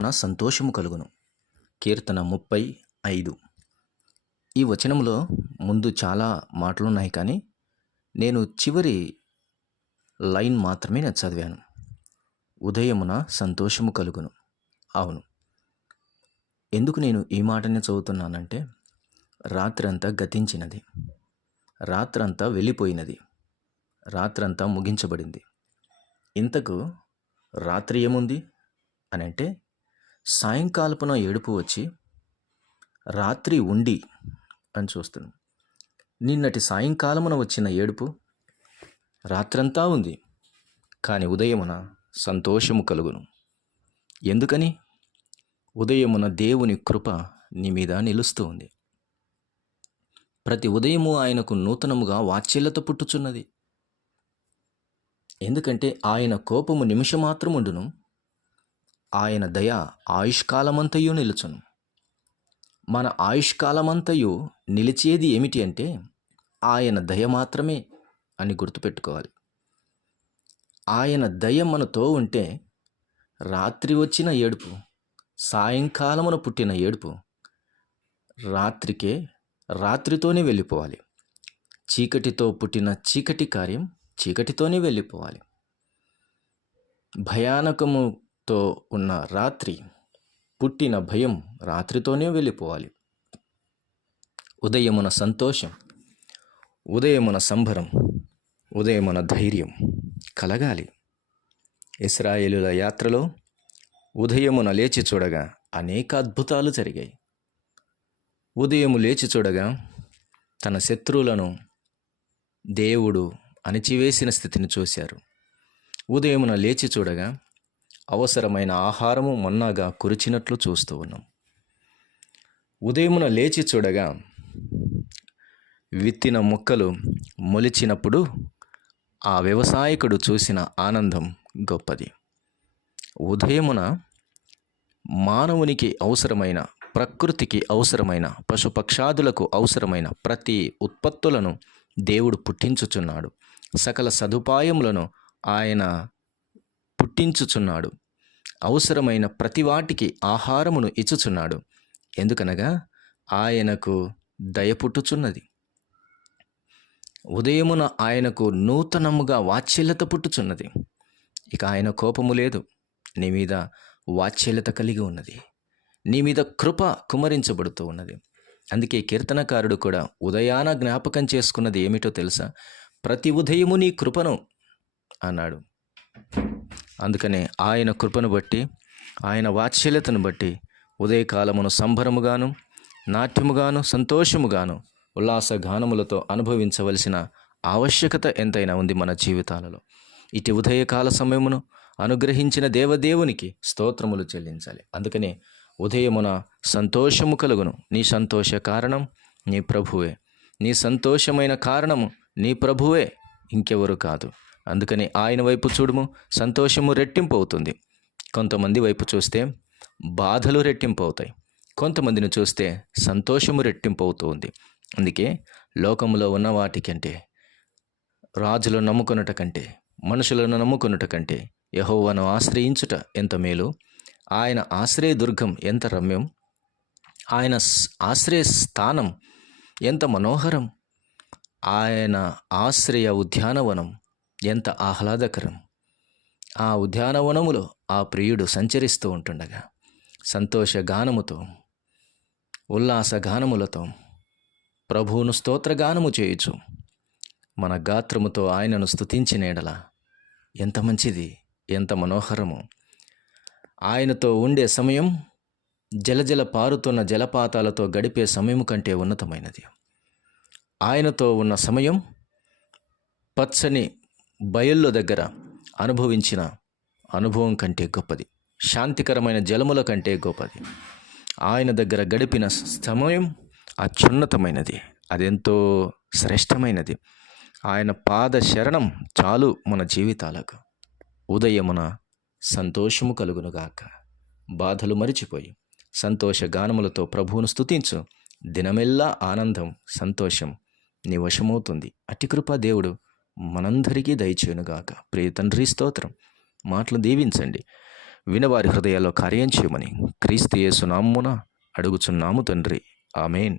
నా సంతోషము కలుగును. కీర్తన ముప్పై ఐదు. ఈ వచనంలో ముందు చాలా మాటలు ఉన్నాయి కానీ నేను చివరి లైన్ మాత్రమే నేను చదివాను. ఉదయమున సంతోషము కలుగును. అవును. ఎందుకు నేను ఈ మాటనే చదువుతున్నానంటే రాత్రంతా గతించినది. రాత్రంతా వెళ్ళిపోయినది. రాత్రంతా ముగించబడింది. ఇంతకు రాత్రి ఏముంది? అని అంటే సాయంకాలపున ఏడుపు వచ్చి రాత్రి ఉండి అని చూస్తున్నాం నిన్నటి సాయంకాలమున వచ్చిన ఏడుపు రాత్రంతా ఉంది కానీ ఉదయమున సంతోషము కలుగును. ఎందుకని? ఉదయమున దేవుని కృప నీ మీద నిలుస్తూ ఉంది. ప్రతి ఉదయము ఆయనకు నూతనముగా వాత్సల్యత పుట్టుచున్నది. ఎందుకంటే ఆయన కోపము నిమిషమాత్రం ఉండును ఆయన దయ ఆయుష్కాలమంతయు నిలుచును. మన ఆయుష్కాలమంతయు నిలిచేది ఏమిటి అంటే ఆయన దయ మాత్రమే అని గుర్తుపెట్టుకోవాలి. ఆయన దయ మనతో ఉంటే రాత్రి వచ్చిన ఏడుపు సాయంకాలమున పుట్టిన ఏడుపు రాత్రికే రాత్రితోనే వెళ్ళిపోవాలి. చీకటితో పుట్టిన చీకటి కార్యం చీకటితోనే వెళ్ళిపోవాలి. భయానకము తో ఉన్న రాత్రి పుట్టిన భయం రాత్రితోనే వెళ్ళిపోవాలి. ఉదయమున సంతోషం ఉదయమున సంభరం ఉదయమున ధైర్యం కలగాలి. ఇస్రాయేలుల యాత్రలో ఉదయమున లేచి చూడగా అనేక అద్భుతాలు జరిగాయి. ఉదయము లేచి చూడగా తన శత్రువులను దేవుడు అణిచివేసిన స్థితిని చూశారు. ఉదయమున లేచి చూడగా అవసరమైన ఆహారము మొన్నగా కురిచినట్లు చూస్తూ ఉన్నాం. ఉదయమున లేచి చూడగా విత్తిన మొక్కలు మొలిచినప్పుడు ఆ వ్యవసాయకుడు చూసిన ఆనందం గొప్పది. ఉదయమున మానవునికి అవసరమైన ప్రకృతికి అవసరమైన పశుపక్షాదులకు అవసరమైన ప్రతి ఉత్పత్తులను దేవుడు పుట్టించుచున్నాడు. సకల సదుపాయములను ఆయన పుట్టించుచున్నాడు. అవసరమైన ప్రతి వాటికి ఆహారమును ఇచ్చుచున్నాడు. ఎందుకనగా ఆయనకు దయ పుట్టుచున్నది. ఉదయమున ఆయనకు నూతనముగా వాత్సల్యత పుట్టుచున్నది. ఇక ఆయన కోపము లేదు. నీ మీద వాత్సల్యత కలిగి ఉన్నది. నీ మీద కృప కుమరించబడుతూ ఉన్నది. అందుకే కీర్తనకారుడు కూడా ఉదయాన జ్ఞాపకం చేసుకున్నది ఏమిటో తెలుసా? ప్రతి ఉదయము నీ కృపను అన్నాడు. అందుకనే ఆయన కృపను బట్టి ఆయన వాత్సల్యతను బట్టి ఉదయకాలమును సంభరముగాను నాట్యముగాను సంతోషముగాను ఉల్లాస గానములతో అనుభవించవలసిన ఆవశ్యకత ఎంతైనా ఉంది మన జీవితాలలో. ఇటు ఉదయకాల సమయమును అనుగ్రహించిన దేవదేవునికి స్తోత్రములు చెల్లించాలి. అందుకనే ఉదయమున సంతోషము కలుగును. నీ సంతోష కారణం నీ ప్రభువే. నీ సంతోషమైన కారణము నీ ప్రభువే. ఇంకెవరు కాదు. అందుకని ఆయన వైపు చూడము సంతోషము రెట్టింపు అవుతుంది. కొంతమంది వైపు చూస్తే బాధలు రెట్టింపు అవుతాయి. కొంతమందిని చూస్తే సంతోషము రెట్టింపు అవుతుంది. అందుకే లోకములో ఉన్న వాటికంటే రాజులను నమ్ముకొనుట కంటే మనుషులను నమ్ముకొనుట కంటే యహోవను ఆశ్రయించుట ఎంత మేలు? ఆయన ఆశ్రయ దుర్గం ఎంత రమ్యం? ఆయన ఆశ్రయ స్థానం ఎంత మనోహరం? ఆయన ఆశ్రయ ఉద్యానవనం ఎంత ఆహ్లాదకరం. ఆ ఉద్యానవనములో ఆ ప్రియుడు సంచరిస్తూ ఉంటుండగా సంతోష గానముతో ఉల్లాస గానములతో ప్రభువును స్తోత్రగానము చేయుచు మన గాత్రముతో ఆయనను స్తుతించిన ఎడల ఎంత మంచిది ఎంత మనోహరము. ఆయనతో ఉండే సమయం జలజల పారుతున్న జలపాతాలతో గడిపే సమయం కంటే ఉన్నతమైనది. ఆయనతో ఉన్న సమయం పచ్చని బయళ్ళ దగ్గర అనుభవించిన అనుభవం కంటే గొప్పది. శాంతికరమైన జలముల కంటే గొప్పది. ఆయన దగ్గర గడిపిన సమయం అత్యున్నతమైనది. అదెంతో శ్రేష్టమైనది. ఆయన పాద శరణం చాలు మన జీవితాలకు. ఉదయమున సంతోషము కలుగునుగాక. బాధలు మరిచిపోయి సంతోష గానములతో ప్రభువును స్తుతించు. దినమెల్లా ఆనందం సంతోషం నీ వశమవుతుంది అతి కృపా దేవుడు మనందరికీ దయచేయునుగాక. ప్రియ తండ్రి స్తోత్రం. మాటలు దీవించండి. వినవారి హృదయాల్లో కార్యం చేయమని క్రీస్తు యేసునామ్మున అడుగుచున్నాము తండ్రి. ఆమెన్.